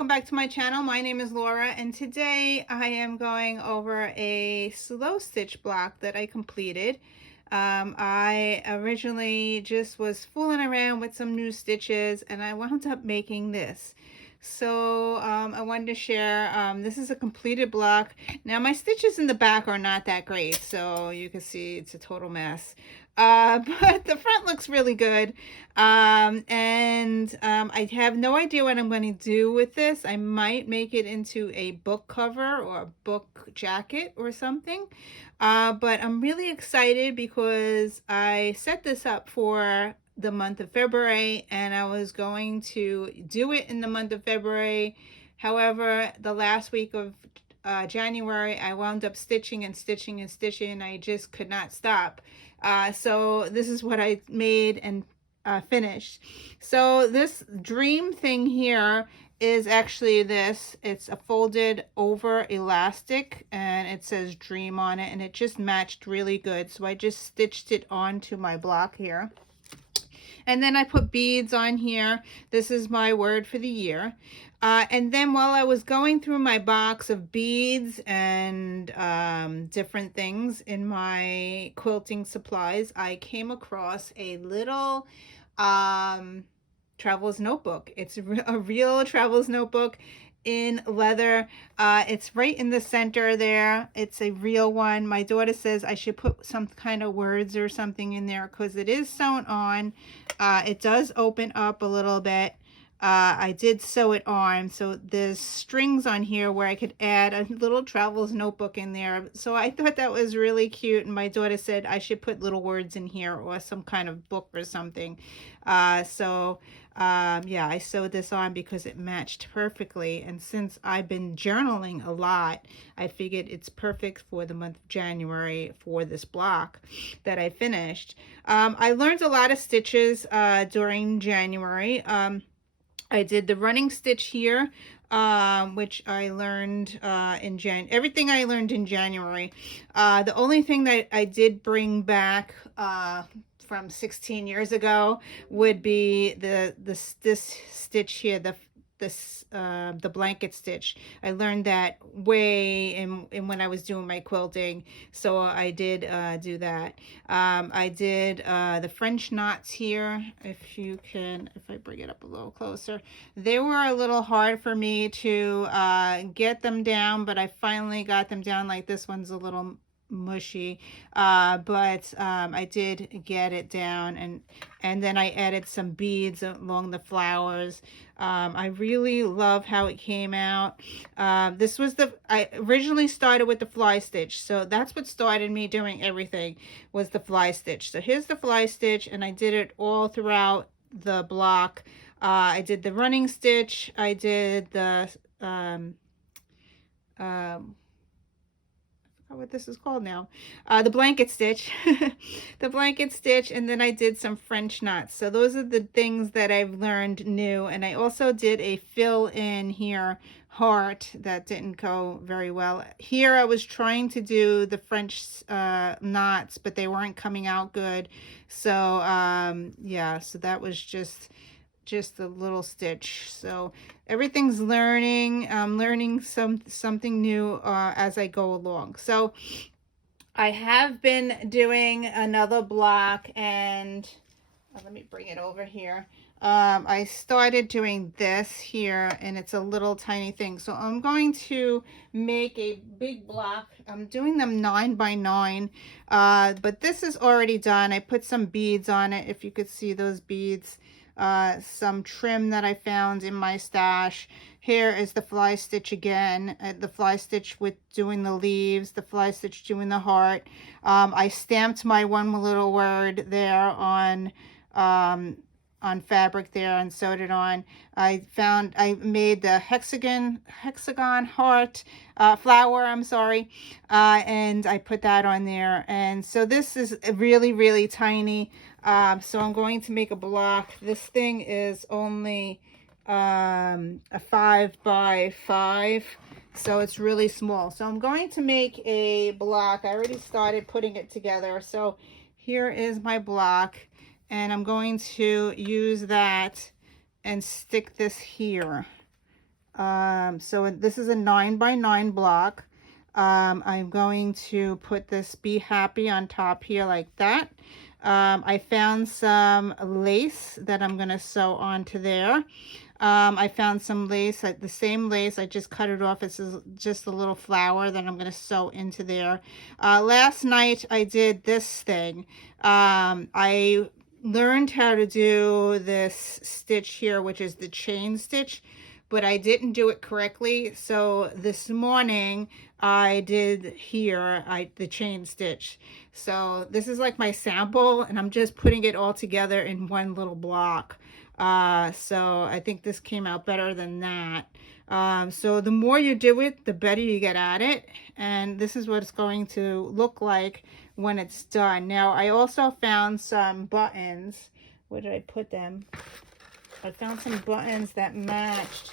welcome back to my channel. My name is Laura, and today I am going over a slow stitch block that I completed. I originally just was fooling around with some new stitches, and I wound up making this. So I wanted to share, this is a completed block. Now my stitches in the back are not that great, so you can see it's a total mess. But the front looks really good. I have no idea what I'm going to do with this. I might make it into a book cover or a book jacket or something. But I'm really excited because I set this up for the month of February, and I was going to do it in the month of February. However, the last week of January, I wound up stitching and stitching and stitching, and I just could not stop. So this is what I made and finished. So this dream thing here is actually this. It's a folded over elastic, and it says dream on it, and it just matched really good. So I just stitched it onto my block here. And then I put beads on here. This is my word for the year. And then while I was going through my box of beads and different things in my quilting supplies, I came across a little traveler's notebook. It's a real traveler's notebook in leather. It's right in the center there. It's a real one. My daughter says I should put some kind of words or something in there because it is sewn on. It does open up a little bit. I did sew it on, so there's strings on here where I could add a little traveler's notebook in there. So I thought that was really cute, and my daughter said I should put little words in here or some kind of book or something. Yeah, I sewed this on because it matched perfectly, and since I've been journaling a lot, I figured it's perfect for the month of January for this block that I finished. I learned a lot of stitches during January. I did the running stitch here, which I learned in everything I learned in January. The only thing that I did bring back from 16 years ago would be this stitch here, the blanket stitch. I learned that way in when I was doing my quilting, so I did do that. I did the French knots here. If I bring it up a little closer, they were a little hard for me to get them down, but I finally got them down. Like this one's a little mushy, but I did get it down, and then I added some beads along the flowers. I really love how it came out. I originally started with the fly stitch, so that's what started me doing everything, was the fly stitch. So here's the fly stitch, and I did it all throughout the block. I did the running stitch, I did the what this is called now, the blanket stitch, the blanket stitch, and then I did some French knots. So those are the things that I've learned new. And I also did a fill in here heart that didn't go very well. Here I was trying to do the French knots, but they weren't coming out good. So yeah, so that was just a little stitch. So everything's learning. I'm learning something new as I go along. So I have been doing another block, and let me bring it over here. I started doing this here, and it's a little tiny thing. So I'm going to make a big block. I'm doing them 9 by 9, but this is already done. I put some beads on it, if you could see those beads. Some trim that I found in my stash. Here is the fly stitch again, the fly stitch with doing the leaves, the fly stitch doing the heart. I stamped my one little word there on fabric there and sewed it on. I made the hexagon heart flower, I'm sorry, and I put that on there. And so this is really tiny. So I'm going to make a block. This thing is only a 5 by 5, so it's really small. So I'm going to make a block. I already started putting it together. So here is my block, and I'm going to use that and stick this here. So this is a 9x9 block. I'm going to put this Be Happy on top here like that. I found some lace that I'm going to sew onto there. I found some lace, the same lace. I just cut it off. It's just a little flower that I'm going to sew into there. Last night I did this thing. I learned how to do this stitch here, which is the chain stitch, but I didn't do it correctly. So this morning I did here the chain stitch. So this is like my sample, and I'm just putting it all together in one little block. So I think this came out better than that. So the more you do it, the better you get at it. And this is what it's going to look like when it's done. Now, I also found some buttons. Where did I put them? I found some buttons that matched.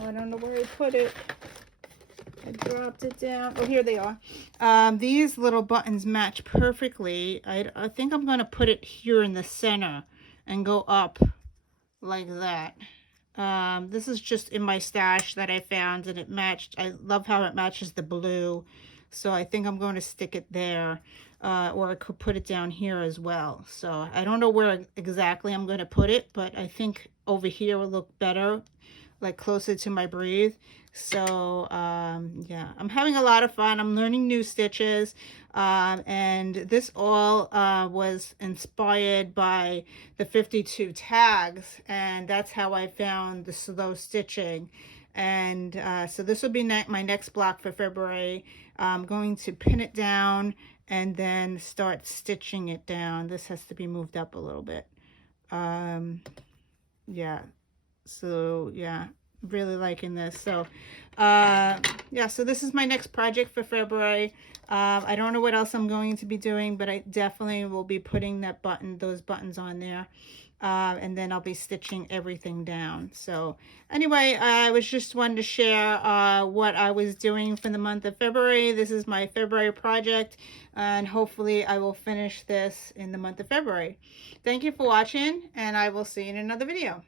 Oh, I don't know where I put it. I dropped it down. Oh, here they are. These little buttons match perfectly. I think I'm going to put it here in the center and go up like that. This is just in my stash that I found, and it matched. I love how it matches the blue. So I think I'm going to stick it there, or I could put it down here as well. So I don't know where exactly I'm going to put it, but I think over here will look better, like closer to my breathe. So yeah, I'm having a lot of fun. I'm learning new stitches, and this all was inspired by the 52 tags, and that's how I found the slow stitching. And so this will be my next block for February. I'm going to pin it down and then start stitching it down. This has to be moved up a little bit. Yeah, so yeah, really liking this. So yeah, so this is my next project for February. I don't know what else I'm going to be doing, but I definitely will be putting those buttons on there. And then I'll be stitching everything down. So anyway, I was just wanting to share what I was doing for the month of February. This is my February project, and hopefully I will finish this in the month of February. Thank you for watching, and I will see you in another video.